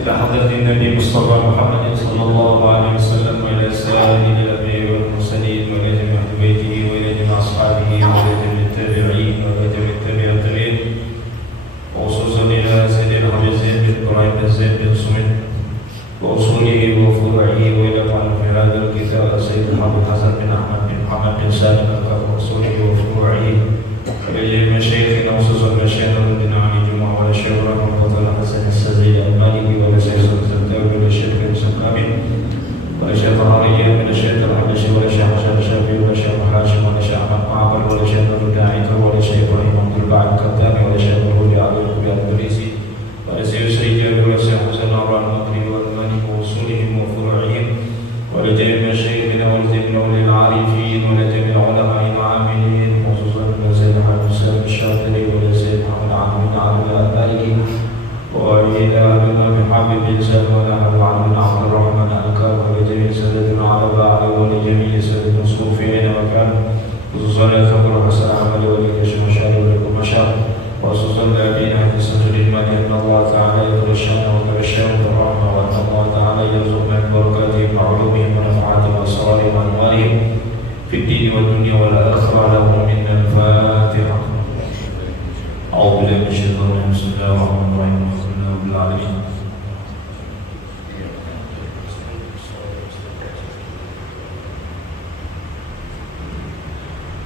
إلى حضرة النبي مصطفى محمد صلى الله عليه وسلم وإلى سائر الأنبياء والمرسلين وإلى جميع بيته وإلى جميع أصحابه وإلى جميع التابعين وإلى جميع التابعين وخصوصا إلى سيد الحبيب زيد بن إبراهيم بن زيد بن سمين وأصوله وفروعه وإلى معلم في هذا الكتاب سيد الحبيب حسن بن أحمد بن محمد بن سالم وأصوله وفروعه وإلى جميع مشايخنا وخصوصا مشايخنا الذين عن الجمعة ولا شيخ رحمه الله حسن السزيد المالكي ولا شيخ الزنتاوي ولا شيخ المسكامي ولا شيخ الحرية ولا شيخ الحبشي ولا شيخ حسن الشافعي ولا شيخ هاشم ولا شيخ أحمد معبر ولا شيخ الداعي ولا شيخ إبراهيم عبد الباعث الكتاني ولا شيخ الهولي عبد الكبير البريسي ولا شيخ سيد ولا شيخ حسن عمران المدري والمالك وأصولهم وفروعهم ولا جميع مشايخنا والجميع العارفين ولا جميع علماء العاملين خصوصا سيد محمد سالم الشاطري ولا سيد محمد عامر بن عبد الله المالكي وإلى أبينا بحبيب بن سلمى ولا عبد بن عبد الرحمن الكاب ولجميع سادتنا على بعض ولجميع سادتنا الصوفيين وكان خصوصا يذكر حسن عمل ولكش مشاهد ولكم مشاهد وخصوصا الذين في سجد المال أن الله تعالى يدر الشأن وتبشر بالرحمة وأن الله تعالى يرزق من بركاتهم وعلومهم ونفعاتهم وأسرارهم وأنوارهم في الدين والدنيا والآخرة لهم منا الفاتحة. أعوذ بالله من الشيطان الرجيم بسم الله الرحمن الرحيم الحمد لله رب العالمين.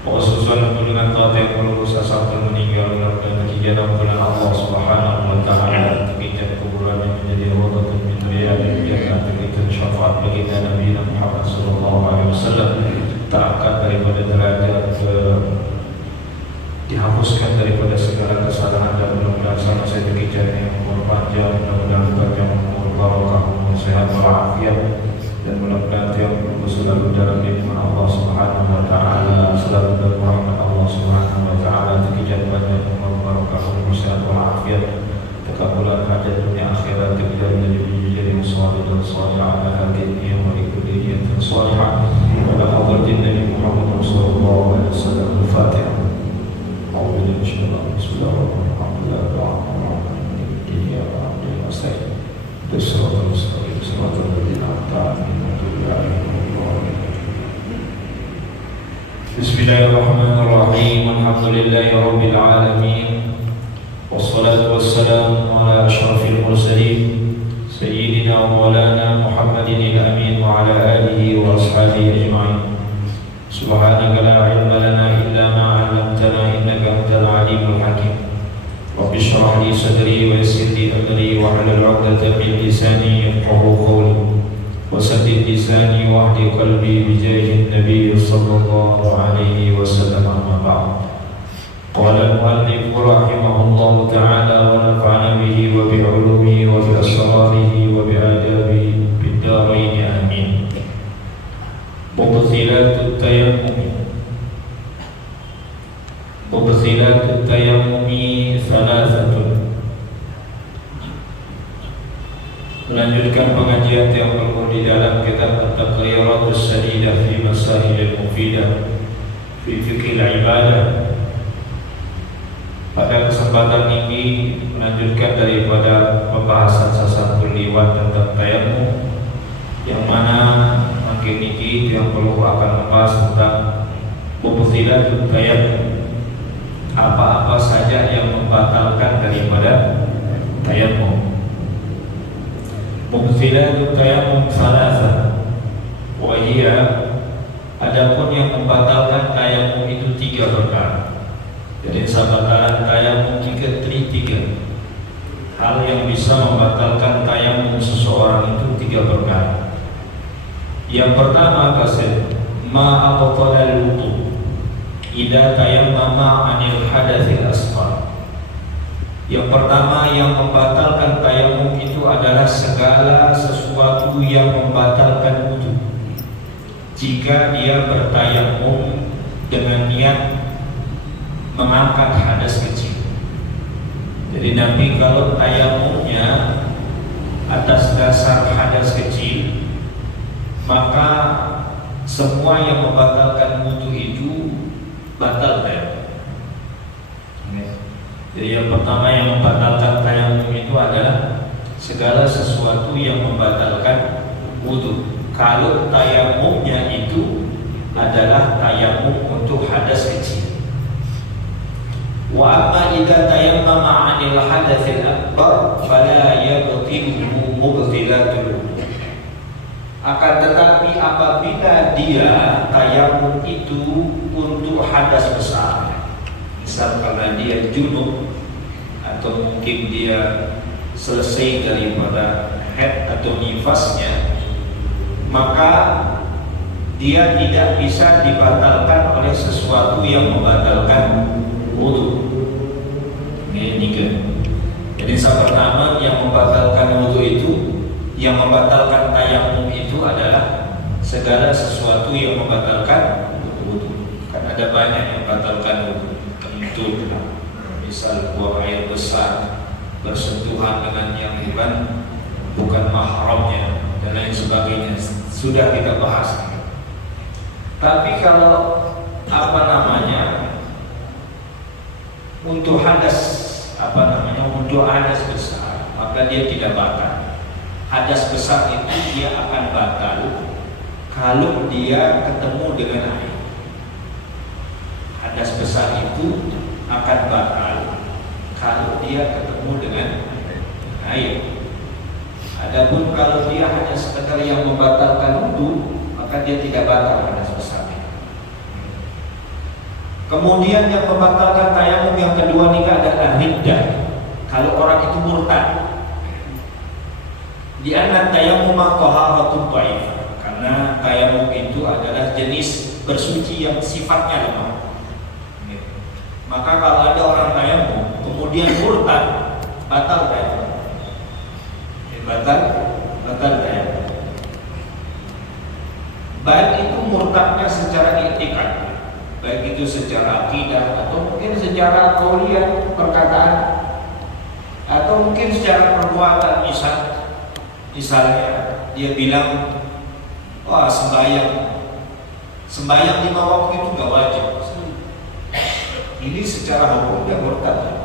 Khususan dengan taat yang melurus asal meninggal dan kegiatan dengan Allah Subhanahu wa taala kegiatan kuburan yang menjadi rawdatun min riyadil jannah kegiatan syafaat bagi Nabi Muhammad sallallahu alaihi wasallam terangkat daripada derajat dihapuskan daripada segala kesalahan dan mudah-mudahan sama saya kegiatan yang umur panjang mudah-mudahan panjang umur barakah umur sehat walafiat dan mudah-mudahan tiap minggu selalu dalam lindungan Allah Subhanahu wa taala selalu dalam rahmat Allah Subhanahu wa taala terkijat banyak umur barakah umur sehat walafiat takabulan hajat dunia akhirat kemudian menjadi musawwir dan salih ala hadhihi wa kulliyatin salihah wa la hadratin Nabi Muhammad sallallahu alaihi wasallam. Al-Fatihah. أعوذ بالله من الشيطان الرجيم بسم الله الرحمن الرحيم بسم الله الرحمن الرحيم الحمد لله رب العالمين والصلاة والسلام على أشرف المرسلين سيدنا ومولانا محمد الأمين وعلى آله وأصحابه أجمعين. سبحانك لا علم لنا إلا ما علمتنا إنك أنت العليم الحكيم. رب اشرح لي صدري ويسر لي أمري واحلل عقدة من لساني يفقهوا قولي وسدد لساني واهد قلبي بجاه النبي صلى الله عليه وسلم. أما بعد قال المؤلف رحمه الله تعالى ونفعنا به وبعلومه وبأسراره وبآدابه في الدارين آمين. مبطلات التيمم ثلاثة. Melanjutkan pengajian yang perlu di dalam kitab At-Taqrirat As-Sadidah fi Masail Al-Mufidah fi Fiqh Al-Ibadah. Pada kesempatan ini melanjutkan daripada pembahasan sasabul liwat tentang tayammum, yang mana makin ini yang perlu akan membahas tentang mubtilatut tayammum, apa-apa saja yang membatalkan daripada tayammum. Mubtilatut tayammum salasa wa hiya, adapun yang membatalkan tayammum itu 3 perkara. Jadi sabatalan tayammum 3 hal yang bisa membatalkan tayammum seseorang itu 3 perkara. Yang pertama kasih ma abtalal wudu idza tayammama 'anil hadatsil asghar. Yang pertama yang membatalkan tayammum itu adalah segala sesuatu yang membatalkan wudu. Jika dia bertayammum dengan niat mengangkat hadas kecil. Jadi Nabi kalau tayammumnya atas dasar hadas kecil, maka semua yang membatalkan wudu itu batal tayammum. Jadi yang pertama yang membatalkan tayammum itu adalah segala sesuatu yang membatalkan wudu. Kalau tayamumnya itu adalah tayamum untuk hadas kecil. Wa amma idza tayammama 'anil hadatsil akbar fala yabtilu mubtilatul wudu. Akan tetapi apabila dia tayamum itu untuk hadas besar, misal karena dia junub atau mungkin dia selesai daripada haid atau nifasnya, maka dia tidak bisa dibatalkan oleh sesuatu yang membatalkan wudu. Ini kan. Jadi yang pertama yang membatalkan wudu itu, yang membatalkan tayamum itu adalah segala sesuatu yang membatalkan wudu. Kan ada banyak yang membatalkan wudu. Kentut, misal buang air besar, bersentuhan dengan yang bukan mahramnya dan lain sebagainya, sudah kita bahas. Tapi kalau untuk hadas untuk hadas besar, maka dia tidak batal. Hadas besar itu dia akan batal kalau dia ketemu dengan air. Hadas besar itu akan batal kalau dia ketemu dengan air. Adapun kalau dia hanya sekedar yang membatalkan wudu, maka dia tidak batal hadas besar. Kemudian yang membatalkan tayamum yang kedua ini adalah riddah. Kalau orang itu murtad, di anna tayammum taharatun dhaifah, karena tayamum itu adalah jenis bersuci yang sifatnya lemah. Maka kalau ada orang tayamum kemudian murtad, batal tayamum. Batal tayamum. Baik itu murtadnya secara i'tiqad, baik itu secara akidah atau mungkin secara qauliyah perkataan, atau mungkin secara perbuatan. Misalnya dia bilang, wah sembahyang 5 waktu itu nggak wajib. Ini secara hukum dia murtad.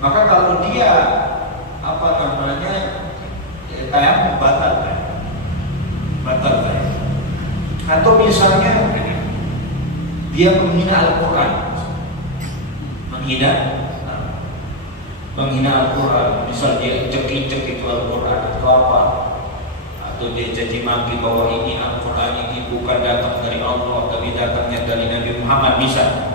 Maka kalau dia tayamum batal. Atau misalnya dia menghina Al-Quran, menghina Al-Quran, misal dia cekik itu Al-Quran atau apa, atau dia caci maki bahwa ini Al-Quran ini bukan datang dari Allah tapi datangnya dari Nabi Muhammad misal.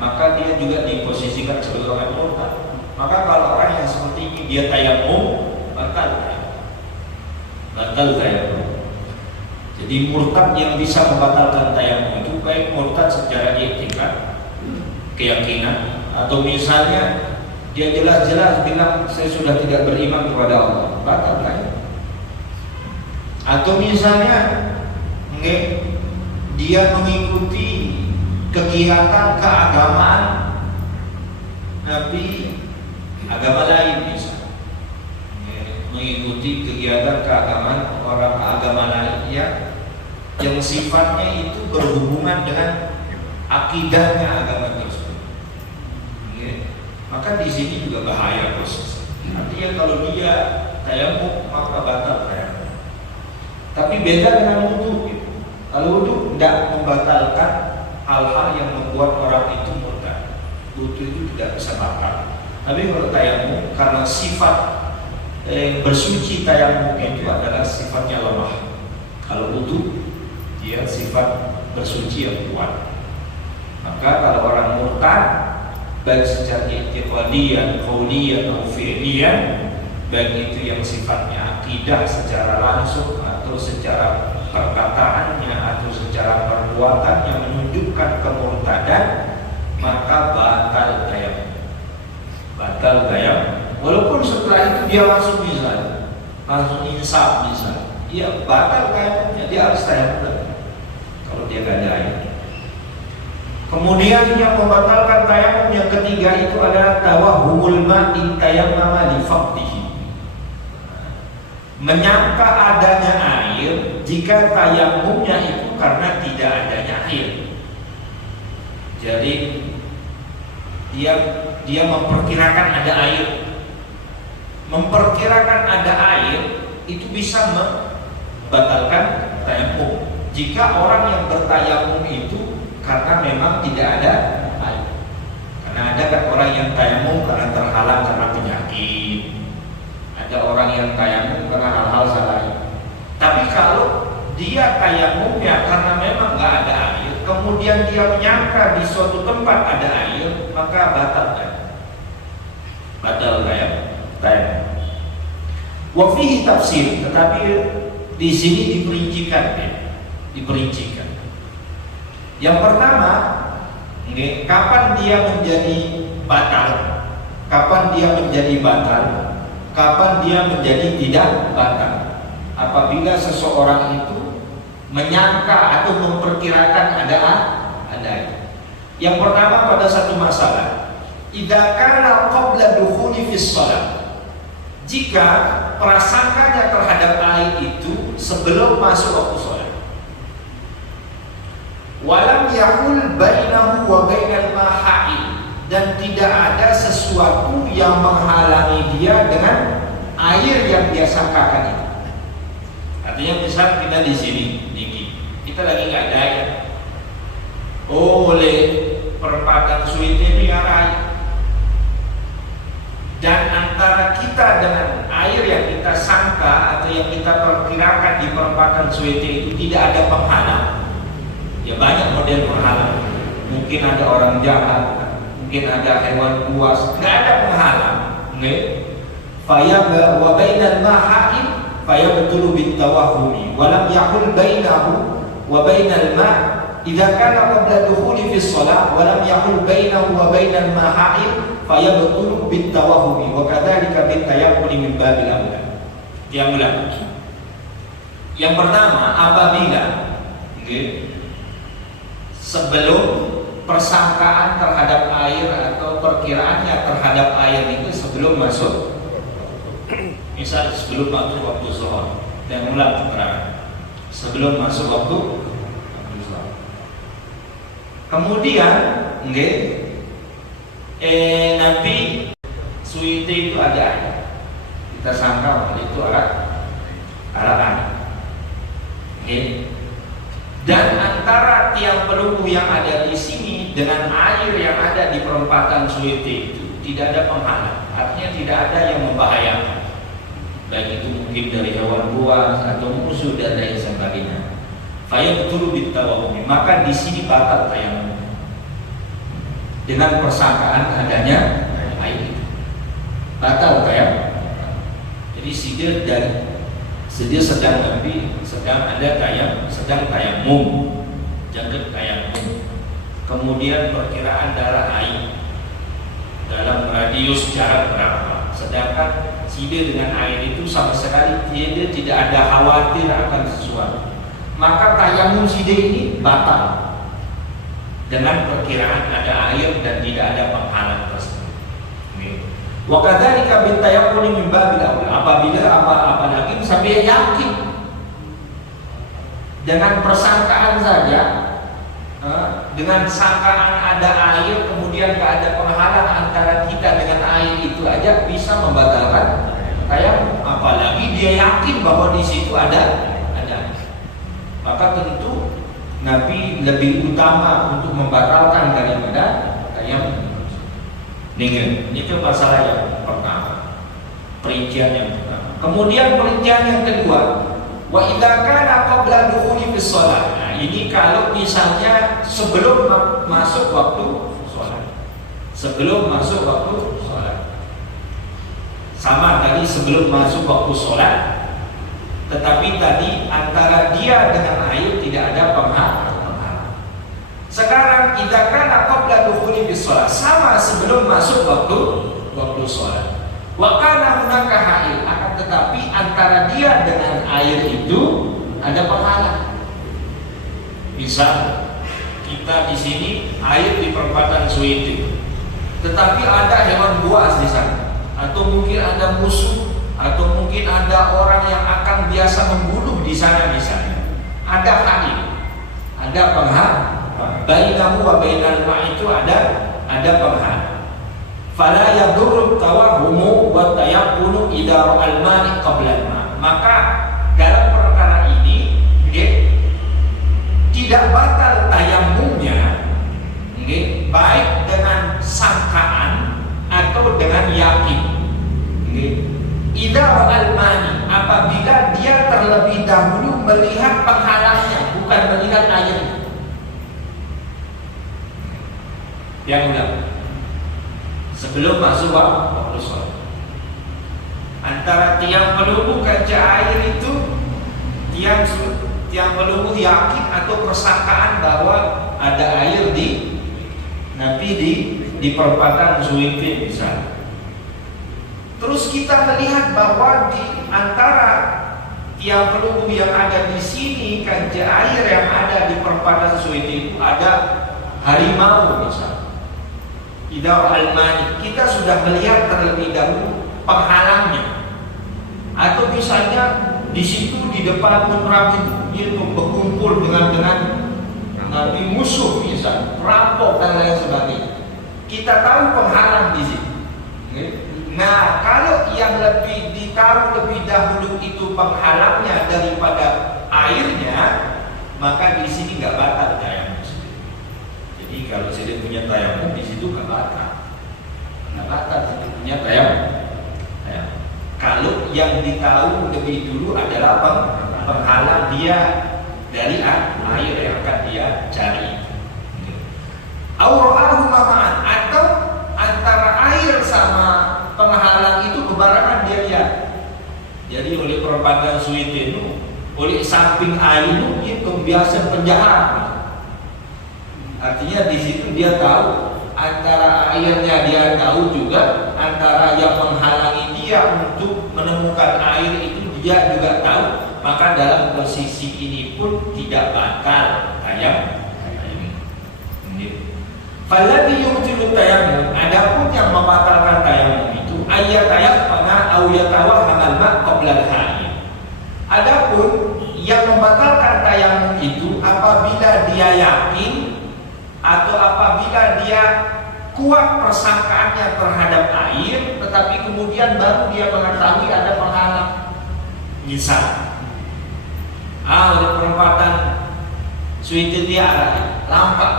Maka dia juga diposisikan sebagai orang murtad. Maka kalau orang yang seperti ini dia tayamum, batal tayamum. Jadi murtad yang bisa membatalkan tayamum itu baik murtad secara i'tiqad, keyakinan, atau misalnya dia jelas-jelas bilang saya sudah tidak beriman kepada Allah, batal tayamum. Atau misalnya dia mengikuti kegiatan keagamaan tapi agama lain, bisa mengikuti kegiatan keagamaan orang agama lain yang sifatnya itu berhubungan dengan akidahnya agama tersebut. Maka di sini juga bahaya proses. Artinya kalau dia tayamum maka batal tayamum. Tapi beda dengan wudu. Kalau wudu tidak membatalkan hal-hal yang membuat orang itu murtad. Wudu itu tidak bisa batal. Tapi kalau tayamum, karena sifat bersuci tayamum itu adalah sifatnya lemah. Kalau wudu dia sifat bersuci yang kuat. Maka kalau orang murtad, baik secara i'tiqadiyan, qauliyyan atau fi'liyan, baik itu yang sifatnya akidah secara langsung atau secara perkataannya atau secara perbuatannya menunjukkan kemurtadan, maka batal tayamum. Walaupun setelah itu dia langsung insaf dia batal tayamumnya, dia harus tayamum kalau dia gak ada air. Kemudian yang membatalkan tayamum yang ketiga itu adalah tawahhumul ma'i tayammama li faqdihi, menyangka adanya air jika tayamumnya itu karena tidak adanya air. Jadi dia memperkirakan ada air, memperkirakan ada air itu bisa membatalkan tayamum. Jika orang yang bertayamum itu karena memang tidak ada air. Karena ada kan orang yang tayamum karena terhalang karena penyakit. Ada orang yang tayamum karena hal-hal lain. Tapi kalau dia tayamumnya karena memang nggak ada air, kemudian dia menyangka di suatu tempat ada air, maka batal tayamum. Wa fihi tafsir, tetapi di sini diperincikan. Yang pertama, kapan dia menjadi batal, kapan dia menjadi batal, kapan dia menjadi tidak batal. Apabila seseorang itu menyangka atau memperkirakan ada air. Yang pertama pada satu masalah, idza kana qabla dukhuli fis shalah, jika prasangkanya terhadap air itu sebelum masuk waktu sholat. Walam yakul bainahu wa bainal maha'i, dan tidak ada sesuatu yang menghalangi dia dengan air yang dia sangkakan itu. Artinya misal kita di sini tinggi, kita lagi nggak ada air. Oleh perempatan Suite ini ada air. Dan antara kita dengan air yang kita sangka atau yang kita perkirakan di perempatan Suite itu tidak ada penghalang. Ya banyak model penghalang. Mungkin ada orang jahat, mungkin ada hewan buas, nggak ada penghalang. Faya wa bainal ma'in faya betul bitawahumi walam yakul bainahu wa bainal ma' idza kana qabla dukhuli fi shalah walam yakul bainahu wa bainal ma'in faya betul bitawahumi wa kadzalika bitayammum min babil aula. Yang pertama, apabila sebelum persangkaan terhadap air atau perkiraannya terhadap air itu sebelum masuk, misal sebelum masuk waktu zuhur, dan ulang keterangan sebelum masuk waktu zuhur. Kemudian, nanti Suite itu ada air. Kita sangka waktu itu air. Dan antara tiang pelumbu yang ada di sini dengan air yang ada di perempatan Suite itu tidak ada penghalang. Artinya tidak ada yang membahayakan. Baik itu mungkin dari hewan buas atau musuh dan lain sebagainya. Faya betul bitawahumi, maka di sini batal tayamum dengan persangkaan adanya air itu. Batal tayamum. Jadi dia sedang ada sedang tayamum, jangkut tayamum. Kemudian perkiraan darah air dalam radius jarak berapa. Sedangkan dia dengan air itu sama sekali dia tidak ada khawatir akan sesuatu, maka tayamum ini batal dengan perkiraan ada air dan tidak ada penghalang tersebut. Wa kadzalika bitayammum min babil aula, apabila apalagi sampai yakin dengan persangkaan saja, dengan sangkaan ada air kemudian tidak ada penghalang antara kita dengan air itu aja bisa membatalkan tayamum, apalagi dia yakin bahwa di situ ada. Maka tentu Nabi lebih utama untuk membatalkan daripada tayamum. Ini itu masalah yang pertama, perincian yang pertama. Kemudian perincian yang kedua, wa idza kana qabla dukhuli fi shalah. Nah, ini kalau misalnya sebelum masuk waktu sholat. Sebelum masuk waktu sholat. Sama tadi sebelum masuk waktu sholat, tetapi tadi antara dia dengan air tidak ada penghalang. Sekarang idza kana qabla dukhuli fi shalah, sama sebelum masuk waktu sholat. Wa kana hunaka ha'il, akan tetapi antara dia dengan air itu ada penghalang. Misal kita di sini air di perempatan Suite, tetapi ada hewan buas di sana, atau mungkin ada musuh, atau mungkin ada orang yang akan biasa membunuh di sana misalnya. Ada ha'il, ada penghalang. Bainahu wa bainal ma' itu ada penghalang. fala yadurru tawahhumu wa tayaqqunu idza ra'al mani qabla al-ma. Maka dalam perkara ini tidak batal tayamumnya, baik dengan sangkaan atau dengan yakin. Idza ra'al mani, apabila dia terlebih dahulu melihat penghalangnya, bukan melihat air. Yang ulang, sebelum masuk waktu sholat, antara tiang pelumbuh kaca air itu tiang pelumbuh yakin atau persangkaan bahwa ada air di di perempatan Zuwaiqin misalnya. Terus kita melihat bahwa di antara tiang pelumbuh yang ada di sini, kaca air yang ada di perempatan Zuwaiqin itu ada harimau misalnya. Idza al-mani, kita sudah melihat terlebih dahulu penghalangnya. Atau misalnya di situ di depan mihrab itu dia berkumpul dengan Nabi musuh misalnya, perampok dan lain sebagainya. Kita tahu penghalang di situ. Nah, kalau yang lebih ditahu lebih dahulu itu penghalangnya daripada airnya, maka di sini nggak batal tayamum. Jadi kalau saya punya tayamum di situ nggak batal saya punya tayamum. Kalau yang ditahu lebih dulu adalah penghalang dia dari air yang akan dia cari. Aura'ahu ma'an, atau antara air sama penghalang itu bebarengan dia lihat. Jadi oleh perempatan Zuwaiqin, oleh samping air itu dia kebiasaan penjahat. Artinya di situ dia tahu antara airnya, dia tahu juga antara yang menghalangi dia untuk menemukan air itu dia juga tahu. Maka dalam posisi ini pun tidak batal tayamum. Falladhi yubtilu tayamum, adapun yang membatalkan tayamum itu ayatayaqana aw yatawahhamal ma' qabla al-haid. Adapun yang membatalkan tayamum itu apabila dia yakin atau apabila dia kuat persangkaannya terhadap air, tetapi kemudian baru dia mengetahui ada penghalang. Misal, oleh perempatan Zuwaiqin dia arahnya lampak.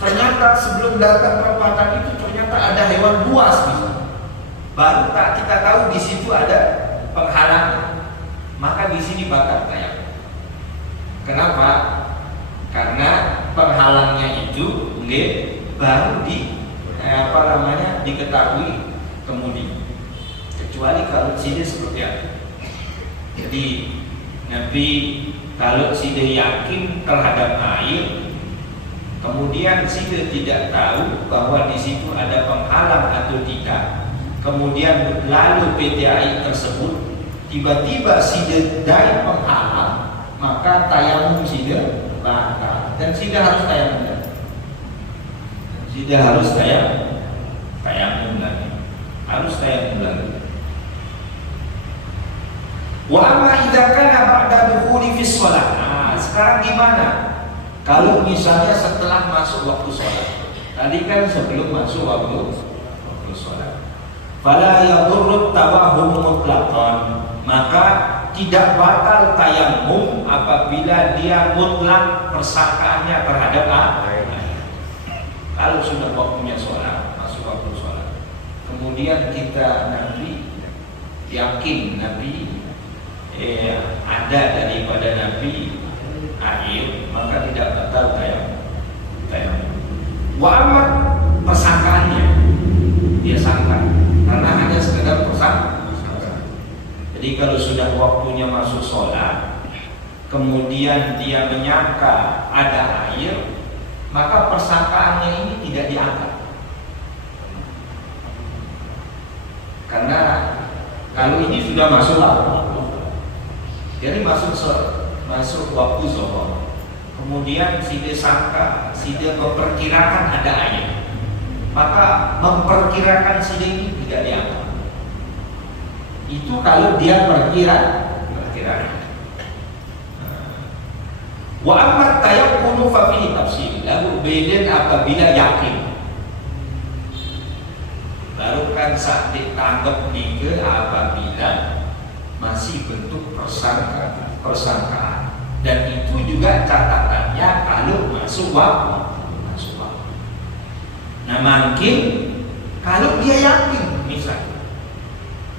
Ternyata sebelum datang perempatan itu ternyata ada hewan buas misalnya. Baru kita tahu di situ ada penghalang. Maka di sini batal tayamum. Kenapa? Karena penghalangnya itu baru diketahui kemudian. Kecuali kalau sini seperti apa. Jadi Nabi kalau sini yakin terhadap air, kemudian sini tidak tahu bahwa di situ ada penghalang atau tidak. Kemudian lalu PTAI tersebut tiba-tiba sini dari penghalang, maka tayamum sini batal dan tidak harus tayamum lagi. Tidak harus tayamum lagi. Harus tayamum lagi. Wa amma idza kana ba'da dukhuli fi shalah. Nah, sekarang gimana? Kalau misalnya setelah masuk waktu sholat. Tadi kan sebelum masuk waktu sholat. Fala yadurru tawahhum mutlaqan. Maka tidak batal tayamum apabila dia mutlak persangkaannya terhadap air. Kalau sudah waktunya sholat, masuk waktu sholat, kemudian kita yakin Nabi ada daripada Nabi air, maka tidak batal tayamum. Wa amma persangkaannya, dia sangka karena hanya sekedar persangka. Jadi kalau sudah waktunya masuk sholat, kemudian dia menyangka ada air, maka persangkaannya ini tidak diangkat. Karena kalau ini sudah masuk waktu, jadi masuk waktu zuhur, kemudian si dia sangka, si dia memperkirakan ada air, maka memperkirakan si dia ini tidak diangkat. Itu kalau dia perkirakan. Wa amma tayaqqunu fa fihi tafsil. Lalu beda apabila yakin. dengan sah ditangkap nikah apabila masih bentuk persangkaan. Dan itu juga catatannya kalau masuk waktu. Nah mungkin kalau dia yakin, misalnya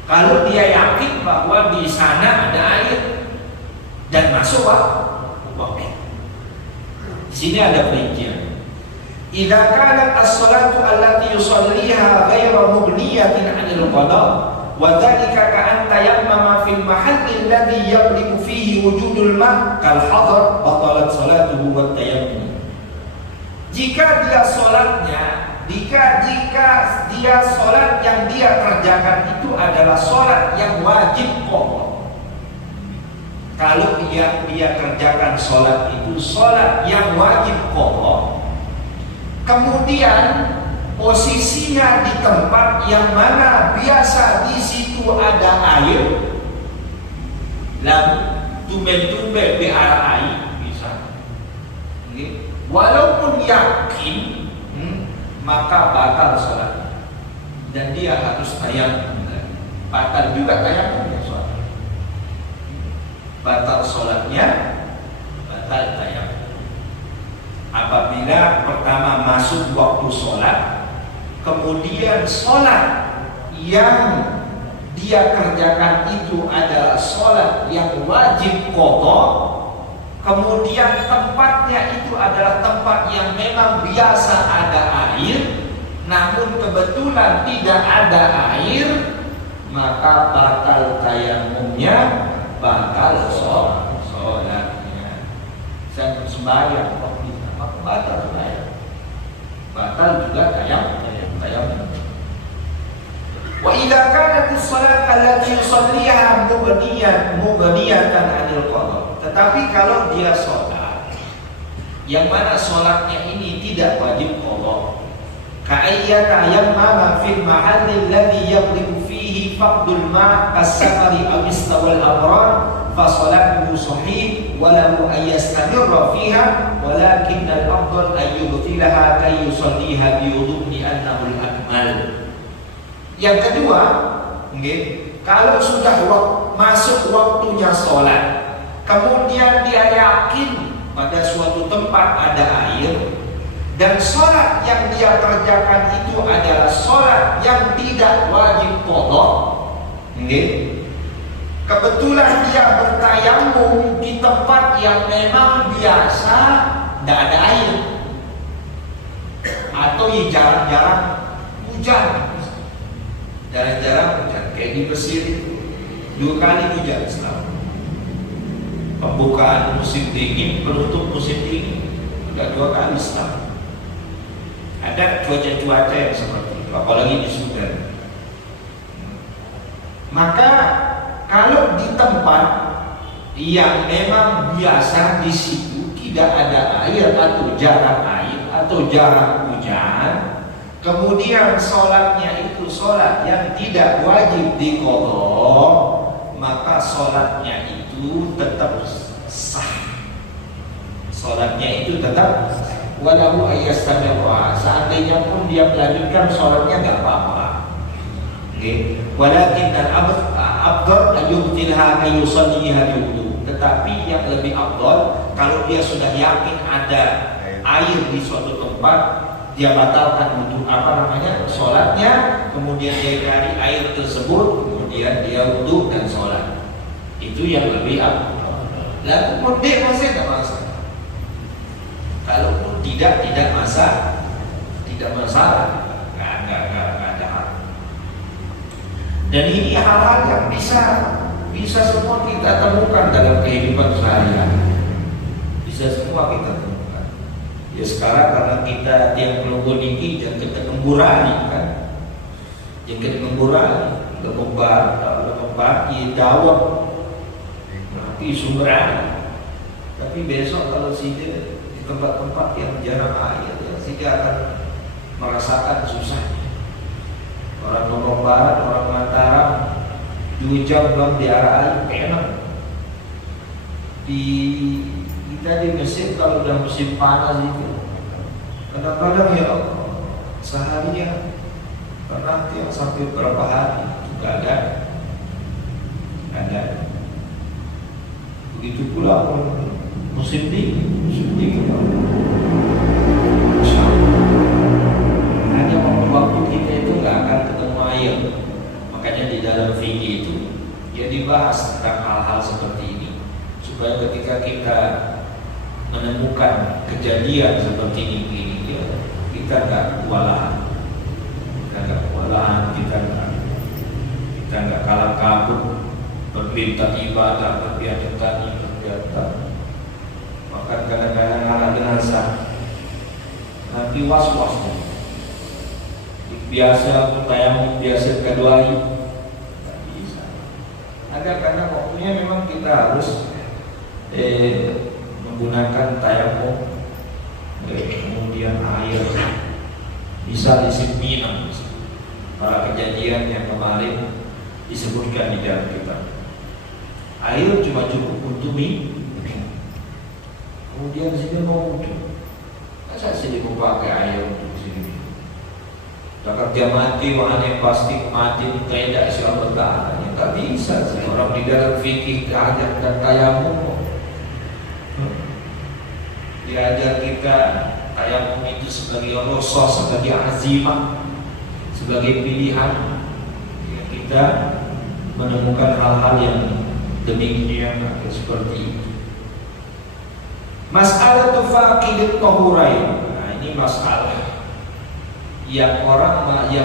kalau dia yakin bahwa di sana ada air dan masuk waktu. Di sini ada perincian. Idza kanat as-salatu allati yusalliha ghairu mughniyatin 'anil qada wa dzalika ka'an tayammama fil mahalli alladhi yabligu fihi wujudul ma' kal hadar batalat salatuhu wa tayammum. Jika dia sholat yang dia kerjakan itu adalah sholat yang wajib pokok. Kalau dia kerjakan sholat itu sholat yang wajib pokok, kemudian posisinya di tempat yang mana biasa di situ ada air, lalu tumben-tumben di arah air bisa, walaupun yakin, maka batal sholat dan dia harus tayamum. Batal juga tayamumnya sholat. Batal sholatnya, batal tayamum. Apabila pertama masuk waktu sholat, kemudian sholat yang dia kerjakan itu adalah sholat yang wajib qada, kemudian tempatnya itu adalah tempat yang memang biasa ada air, namun kebetulan tidak ada air, maka batal tayamumnya, batal sholatnya. Saya sembahyang maka batal sembahyang, batal juga tayamum. Wa idza kanat as-salat allati yusalliha mughniyatan 'anil qada. Tetapi kalau dia sholat yang mana sholatnya ini tidak wajib qada, ka'ayyata yammama fil mahalli alladhi yabligu fihi faqdul ma' as-safari aw istawal amran fa salatuhu sahih wa lahu an yastamirra fiha walakin al-afdal an yubtilaha kay yusalliha bi wudu'i annahu al-akmal. Yang kedua, kalau sudah masuk waktunya sholat, kemudian dia yakin pada suatu tempat ada air, dan sholat yang dia kerjakan itu adalah sholat yang tidak wajib qada, kebetulan dia bertayamum di tempat yang memang biasa tidak ada air, atau jarang-jarang hujan. Jarang-jarang hujan, kayak di Mesir itu 2 kali hujan setahun. Pembukaan musim dingin, penutup musim dingin, sudah 2 kali setahun. Ada cuaca-cuaca yang seperti itu, apalagi di Sudan. Maka kalau di tempat yang memang biasa di situ tidak ada air atau jarang air atau jarang hujan, kemudian sholatnya itu sholat yang tidak wajib diqadha, maka sholatnya itu tetap sah. Sholatnya itu tetap walau ayyastamirra. Seandainya pun dia melanjutkan sholatnya nggak apa-apa. Walakin al-afdal ayyubtilha ayyusalliha biwudu. Tetapi yang lebih afdal, kalau dia sudah yakin ada air di suatu tempat, dia batalkan wudu sholatnya, kemudian dia cari air tersebut, kemudian dia wudu dan sholat. Itu yang lebih afdal. Lalu mudik masih tidak masalah. Kalaupun tidak masalah, nggak ada hal. Dan ini hal-hal yang bisa semua kita temukan dalam kehidupan sehari-hari. Bisa semua kita temukan. Ya sekarang karena kita yang belum niki dan kita ngurani kan, jangan ngurani, lembar, dawat, nanti sumberan. Tapi besok kalau sini di tempat-tempat yang jarang air, ya sih akan merasakan susahnya. Orang Lombok Barat, orang Mataram, 2 jam bang di arah air, enak. Kita di Mesir kalau udah musim panas itu kadang-kadang ya Allah, seharian Pernah yang sampai berapa hari juga ada. Begitu pula musim dingin. Hanya waktu kita itu nggak akan ketemu air. Makanya di dalam fikih itu ya dibahas tentang hal-hal seperti ini supaya ketika kita menemukan kejadian seperti ini ya, kita nggak kewalahan, kita nggak kalah kabut berminta ibadah, berbiasa tani, Bahkan kadang-kadang anak jenazah nanti was-was biasa tayamum, biasa keduai, nggak bisa. Ada karena waktunya memang kita harus menggunakan tayamum, kemudian air bisa disipinam. Para kejadian yang kemarin disebutkan di dalam kitab. Air cuma cukup untuk minum. Kemudian sini mau masa sini mau pakai air untuk sini. Tak kerja mati, wahana pasti mati tidak siapa tahu. Tak bisa sih orang di dalam fikih keadaan dan tayamum. Diajar kita tayamum itu sebagai rosoh, sebagai azimah, sebagai pilihan. Ya, kita menemukan hal-hal yang demikian atau seperti itu. Masalah faqidut tahurain. Nah, ini masalah yang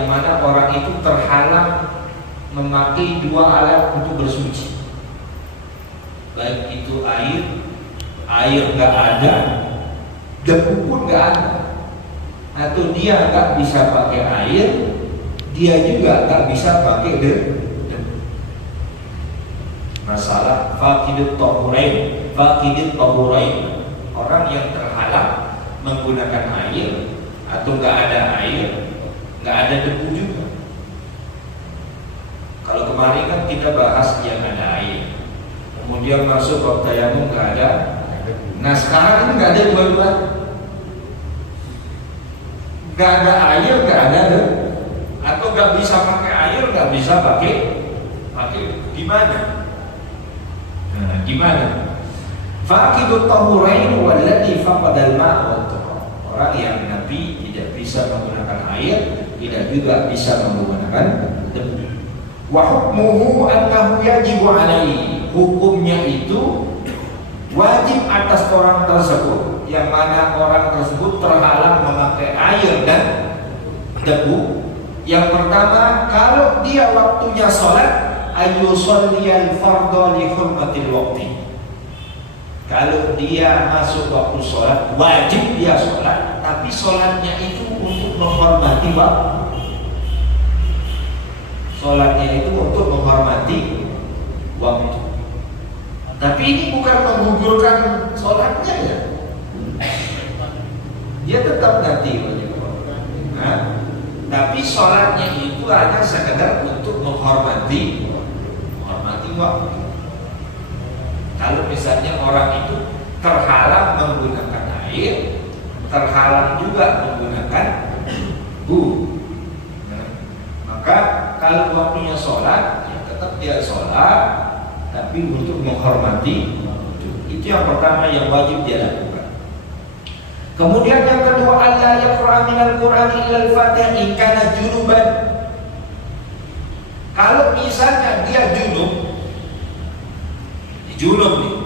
mana orang itu terhalang memakai dua alat untuk bersuci. Baik itu air nggak ada, debu pun nggak ada, atau dia nggak bisa pakai air, dia juga nggak bisa pakai debu. Masalah faqidut tahurain, orang yang terhalang menggunakan air atau nggak ada air, nggak ada debu juga. Kalau kemarin kan kita bahas yang ada air, kemudian masuk waktu tayamum nggak ada. Nah sekarang ini nggak ada dua-dua, nggak ada air, nggak ada debu, atau nggak bisa pakai air, nggak bisa pakai gimana? Nah, gimana? Faqidut tahurain walladhi faqadal ma' wa turab. Orang yang Nabi tidak bisa menggunakan air, tidak juga bisa menggunakan debu. Wa hukmuhu annahu yajibu alaihi. Hukumnya itu wajib atas orang tersebut, yang mana orang tersebut terhalang memakai air dan debu. Yang pertama, kalau dia waktunya sholat, ayyusalliyal fardha li hurmatil waqti. Kalau dia masuk waktu sholat, wajib dia sholat, tapi sholatnya itu untuk menghormati waktu. Sholatnya itu untuk menghormati waktu. Tapi ini bukan menggugurkan sholatnya ya. Dia tetap nanti wajib. Nah, tapi sholatnya itu hanya sekedar untuk menghormati waktu. Kalau misalnya orang itu terhalang menggunakan air, terhalang juga menggunakan debu, nah, maka kalau waktunya sholat, ya tetap dia sholat, tapi untuk menghormati itu yang pertama yang wajib dia lakukan. Kemudian yang kedua, alla yaqra minal Qur'an illa al-Fatihah in kana junuban. Kalau misalnya dia junub nih,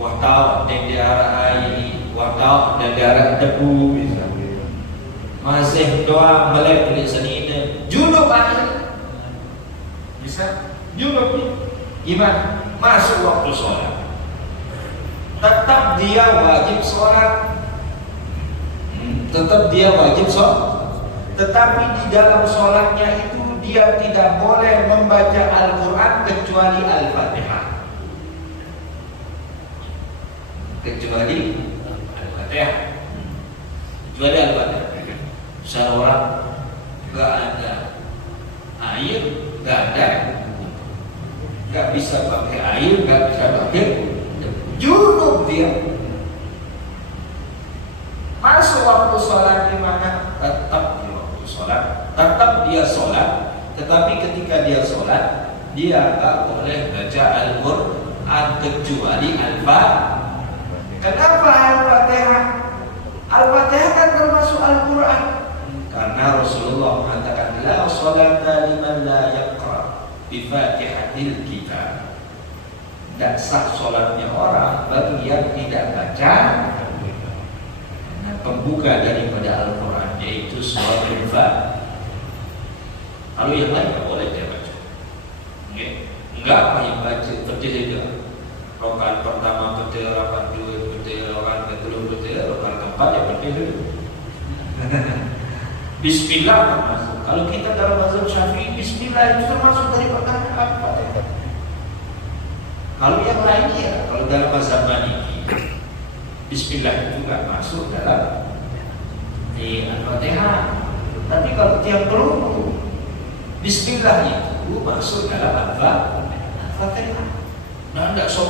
wah dan daerah air, wah dan daerah debu misalnya, masih doa melek di senina, junub air, bisa junub nih, gimana? Masuk waktu sholat, tetap dia wajib sholat, tetapi di dalam sholatnya itu dia tidak boleh membaca Al-Quran kecuali Al-Fatihah. Kecuali Al-Fatihah. Misalnya orang nggak ada air, nggak bisa pakai air, nggak bisa pakai junub dia. Masuk waktu sholat di mana? Tetap di waktu sholat. sholat, tetap dia sholat, tetapi ketika dia sholat dia tak boleh baca Al-Quran kecuali Al-Fatihah. Kenapa Al-Fatihah? Al-Fatihah kan termasuk Al-Quran. Karena Rasulullah mengatakan la sholata liman la yaqra bi Fatihatil Kitab. Tidak sah sholatnya orang bagi yang tidak baca pembuka daripada Al-Quran, yaitu surah Al-Fatihah. Kalau yang lain tidak boleh dia baca. Enggak apa yang baca terdiri dia. Rakaat pertama betul, rakaat dua betul, rakaat kedua betul, rakaat keempat ya betul. Bismillah termasuk. Kalau kita dalam mazhab Syafi'i, Bismillah itu termasuk dari perkataan Al-Fatihah. Kalau yang lainnya, kalau dalam mazhab Maliki, Bismillah itu juga masuk dalam Al-Fatihah. Tapi kalau tiap perlu, Bismillah itu masuk dalam Al-Fatihah. Nah, tidak so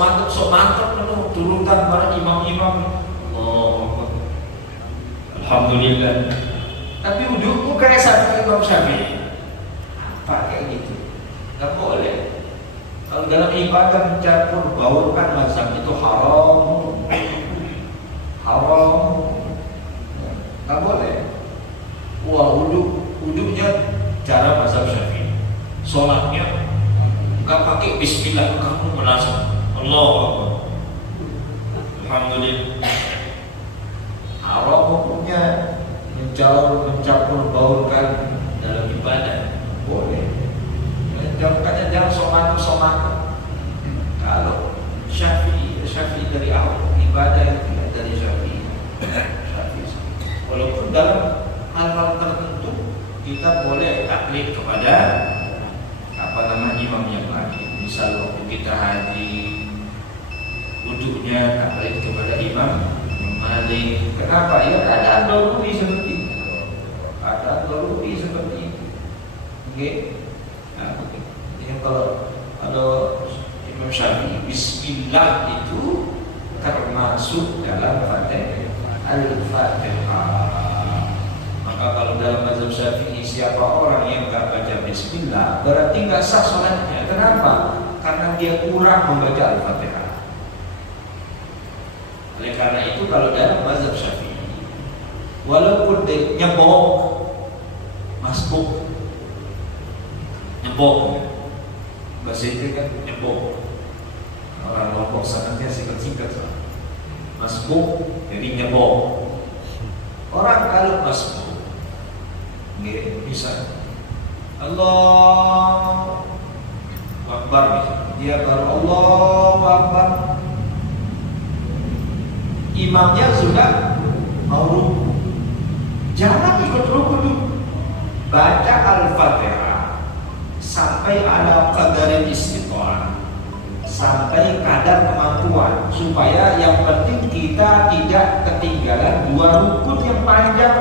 mantap lalu turunkan para imam-imam. Oh, alhamdulillah. Tapi wudhuku kayak satu Imam Syafi'i. Apa kayak gitu? Tidak boleh. Kalau dalam ibadah mencampur baurkan mazhab itu haram. Tidak boleh. Wah, wudhunya cara mazhab Syafi'i. Sholatnya nggak pakai Bismillah, kamu merasa Allah Akbar. Alhamdulillah. Haram hukumnya mencampur baurkan dalam ibadah. Boleh. Jangan somat. Kalau Syafi'i dari awal ibadah itu dari Syafi'i. Walaupun dalam hal-hal tertentu kita boleh taklid kepada imam yang lain. Misal waktu kita haji, wudhunya taklid kepada Imam Malik. Kenapa? Ya ada daruri seperti itu. Ada daruri seperti itu. Oke. Nah, ya kalau Imam Syafi'i Bismillah itu termasuk dalam Al-Fatihah. Maka kalau dalam mazhab Syafi'i siapa orang yang tak baca Bismillah berarti nggak sah sholatnya. Kenapa? Karena dia kurang membaca Al-Fatihah. Oleh karena itu kalau dalam mazhab Syafi'i, walaupun dia masbuk, bahasa itu kan nyebok. Orang Lombok sangatnya singkat masbuk, jadi nyebok. Orang kalau masbuk bisa Allah Akbar, dia baru Allah Akbar, imamnya sudah mau ruku, jangan ikut ruku dulu, baca Al-Fatihah sampai ada qadarin istiqomah, sampai kadar kemampuan, supaya yang penting kita tidak ketinggalan dua rukun yang panjang.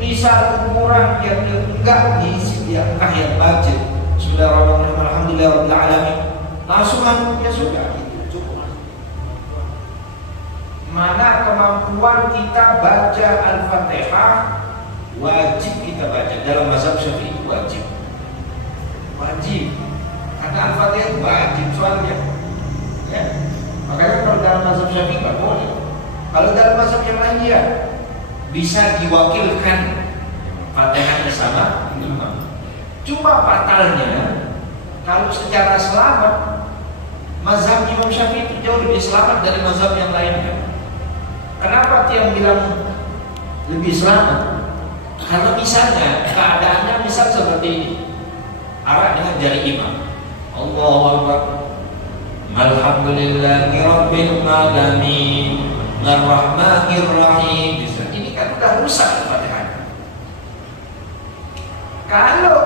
Misal kurang yang enggak diisi yang yang baca sudah alhamdulillah rabbil alamin, langsung ya sudah itu cukup. Mana kemampuan kita baca Al-Fatihah wajib kita baca dalam mazhab Syafi'i, wajib karena Al-Fatihah itu wajib soalnya ya. Makanya kalau dalam mazhab Syafi'i nggak boleh. Kalau dalam mazhab yang lain ya bisa diwakilkan Fatihahnya sama imam. Cuma fatalnya kalau secara selamat mazhab Imam Syafi'i itu jauh lebih selamat dari mazhab yang lainnya. Kenapa tiang bilang lebih selamat? Karena misalnya keadaannya misal seperti ini, arah dengan jari imam, Allahu Akbar, alhamdulillahi rabbil alamin, arrahmanir rahim. Ini kan udah rusak Al-Fatihah. Kalau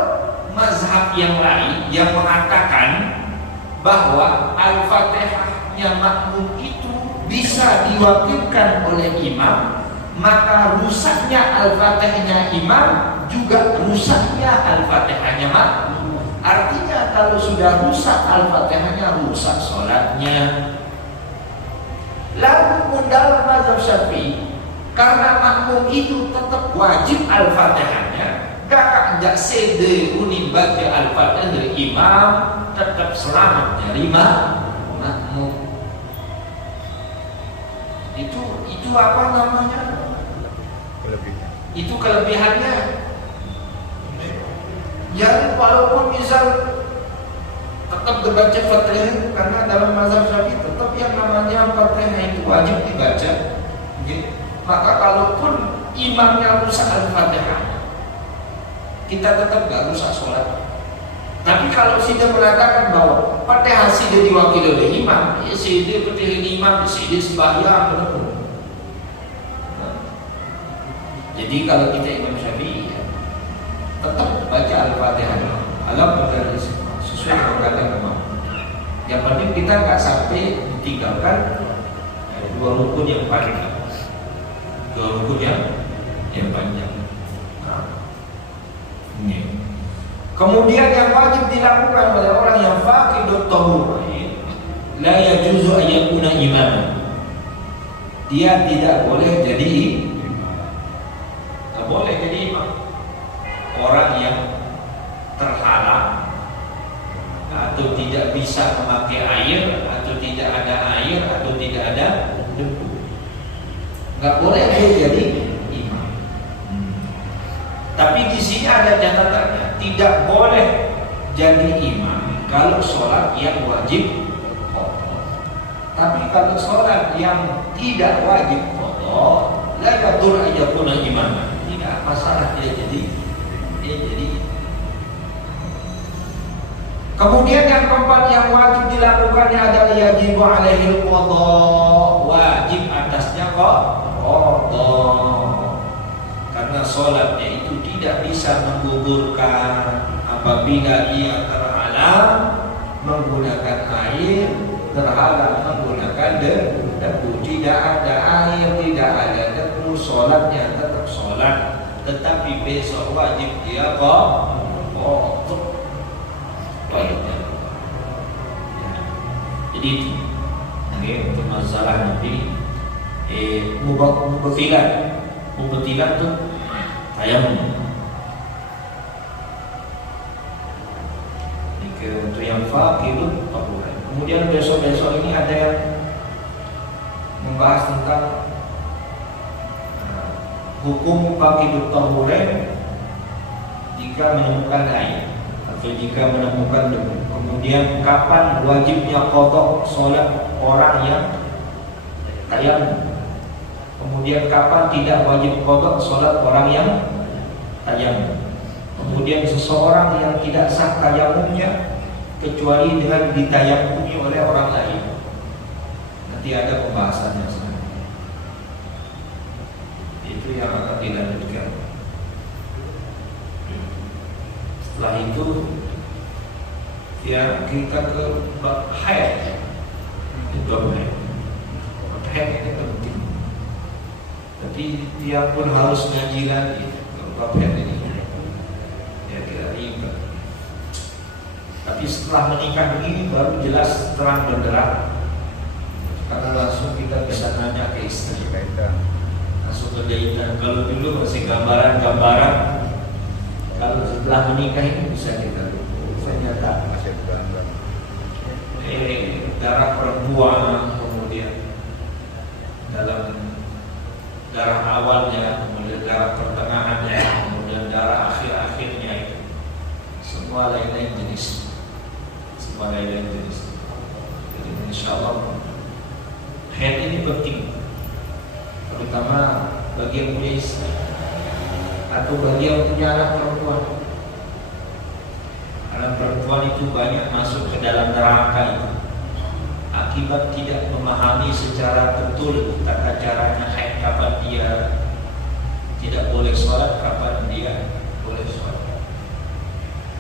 mazhab yang lain yang mengatakan bahwa Al-Fatihahnya makmum itu bisa diwakilkan oleh imam, maka rusaknya Al-Fatihahnya imam juga rusaknya Al-Fatihahnya makmum. Artinya kalau sudah rusak Al-Fatihahnya, rusak sholatnya. Lalu dalam mazhab Syafi'i Karena makmum itu tetap wajib Al-Fatihahnya. Kakak jak sede uni baca Al-Fatihah imam tetap selamat dari makmum. Itu apa namanya? Itu kelebihannya. Yang walaupun misal tetap dibaca Fatihah, karena dalam mazhab Syafi'i tetap yang namanya Fatihah itu wajib dibaca. Maka kalaupun imamnya rusak Al-Fatihah, kita tetap gak rusak sholat. Tapi kalau sudah mengatakan bahwa Fatihah sudah diwakili oleh imam, ya sudah Fatihah imam, sudah sembahyang, jadi kalau kita Imam Syafi'i ya, tetap baca Al-Fatihah alam berkali sesuai dengan imam. Yang penting kita nggak sampai ditinggalkan dua rukun yang panjang. Ini. Kemudian yang wajib dilakukan oleh orang yang faqidut tahur, la yajuzu an yakuna imaman. Dia tidak boleh jadi boleh jadi imam. Orang yang terhalang atau tidak bisa memakai air, atau tidak ada air, atau tidak ada debu, nggak boleh dia jadi imam. Tapi di sini ada catatannya, tidak boleh jadi imam kalau sholat yang wajib qadha. Tapi kalau sholat yang tidak wajib qadha, la yadur ayyakuna imam. Masalah dia jadi. Kemudian yang keempat yang wajib dilakukannya adalah yajibu alaihi qadha, wajib atasnya qadha. Karena sholatnya itu tidak bisa menggugurkan apabila dia terhalang menggunakan air, terhalang menggunakan debu. Tidak ada air, tidak ada debu, sholatnya tetap sholat. Tetapi besok wajib dia qadha. Jadi itu untuk masalah nanti mubtilan tuh tayamum. Untuk yang faqidut tahur. Kemudian besok-besok ini ada yang membahas tentang hukum faqidut tahur jika menemukan air atau jika menemukan debu. Kemudian kapan wajibnya qadha sholat orang yang tayamum. Kemudian kapan tidak wajib qadha sholat orang yang tayamum. Kemudian seseorang yang tidak sah tayamumnya kecuali dengan ditayamumi oleh orang lain. Nanti ada pembahasannya. Itu yang akan dilanjutkan. Setelah itu ya kita ke bab haid. Haid ini penting. Tapi dia pun harus ngaji lagi bab haid ini. Ya tidak ribet. Tapi setelah menikah begini baru jelas terang benderang. Karena langsung kita bisa nanya ke istri. Langsung ke jahitan. Kalau dulu masih gambaran-gambaran. Kalau setelah menikah ini bisa kita ternyata masih bergambar. Darah perempuan, kemudian dalam darah awalnya, kemudian darah pertengahannya, kemudian darah akhir-akhirnya itu semua lain-lain jenis. Jadi insya Allah haid ini penting, terutama bagi yang punya istri atau bagi yang punya anak perempuan. Anak perempuan itu banyak masuk ke dalam neraka itu akibat tidak memahami secara betul tata caranya haid, kapan dia tidak boleh sholat, kapan dia boleh sholat.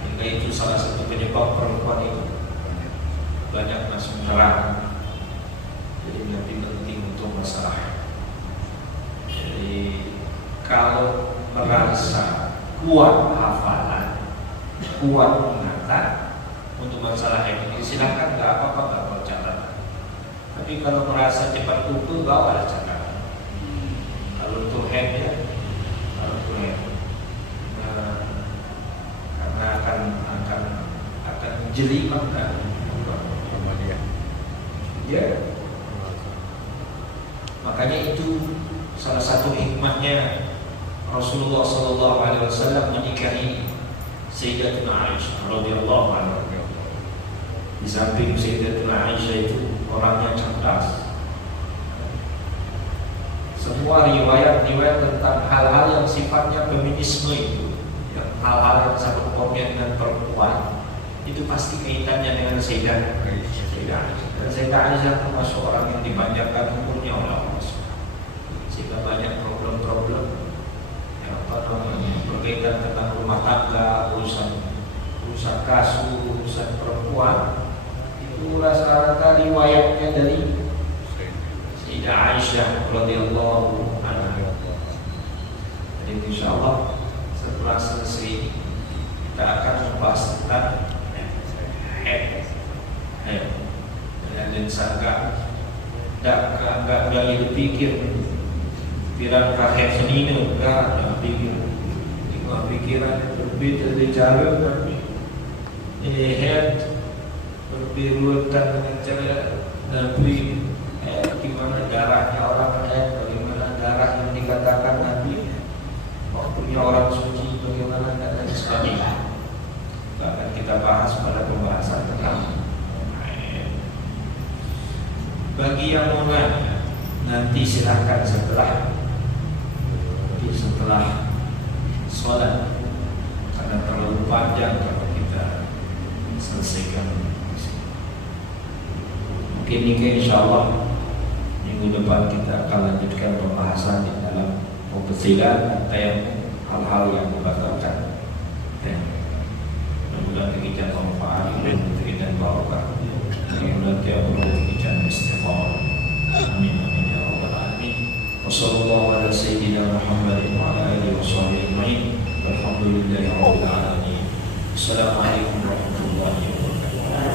Hingga itu salah satu penyebab perempuan itu banyak masuk neraka. Jadi lebih penting untuk masalah. Jadi kalau merasa kuat hafalan, kuat ingatan untuk masalah ini silakan, nggak apa-apa, nggak perlu catatan. Tapi kalau merasa cepat lupa, bawalah catatan. Kalau Kalau to head ya, kalau to head, karena akan jelimet kan. Ya, makanya itu salah satu hikmahnya Rasulullah SAW menikahi Sayyidatuna Aisyah radhiyallahu anha. Di samping Sayyidatuna Aisyah itu orangnya cerdas. Semua riwayat tentang hal-hal yang sifatnya feminisme itu, yang hal-hal yang sangat komen dengan perempuan, itu pasti kaitannya dengan Sayyidatuna Aisyah. Dan Sayyidatuna Aisyah termasuk orang yang dipanjangkan umurnya oleh Allah, sehingga banyak problem-problem yang berkaitan tentang rumah tangga, urusan kasur, urusan perempuan, itu rata-rata riwayatnya dari Sayyidah Aisyah radhiyallahu anha. Jadi insyaallah setelah selesai kita akan membahas tentang head. Dan sangka enggak dipikir pikiran kahit senino enggak pikir. Cuma pikiran berbeda dari cara tapi head berbirutan dengan cara Nabi, gimana darahnya orang lain, bagaimana darah yang dikatakan Nabi, waktunya orang suci, bagaimana dan sebagainya. Akan kita bahas pada pembahasan tentang bagi yang mau nanya nanti silahkan setelah sholat, karena terlalu panjang kalau kita selesaikan. Mungkin ini insyaallah minggu depan kita akan lanjutkan pembahasan di dalam pembesilan atau hal-hal yang membatalkan. Mudah-mudahan kita manfaat dan kita barokah. Mudah-mudahan kita istighfar. Amin amin ya rabbal alamin. Wassallallahu ala sayyidina Muhammadin wa ala alihi washabbihi ajmain. Walhamdulillahi rabbil alamin. Assalamualaikum warahmatullahi wabarakatuh.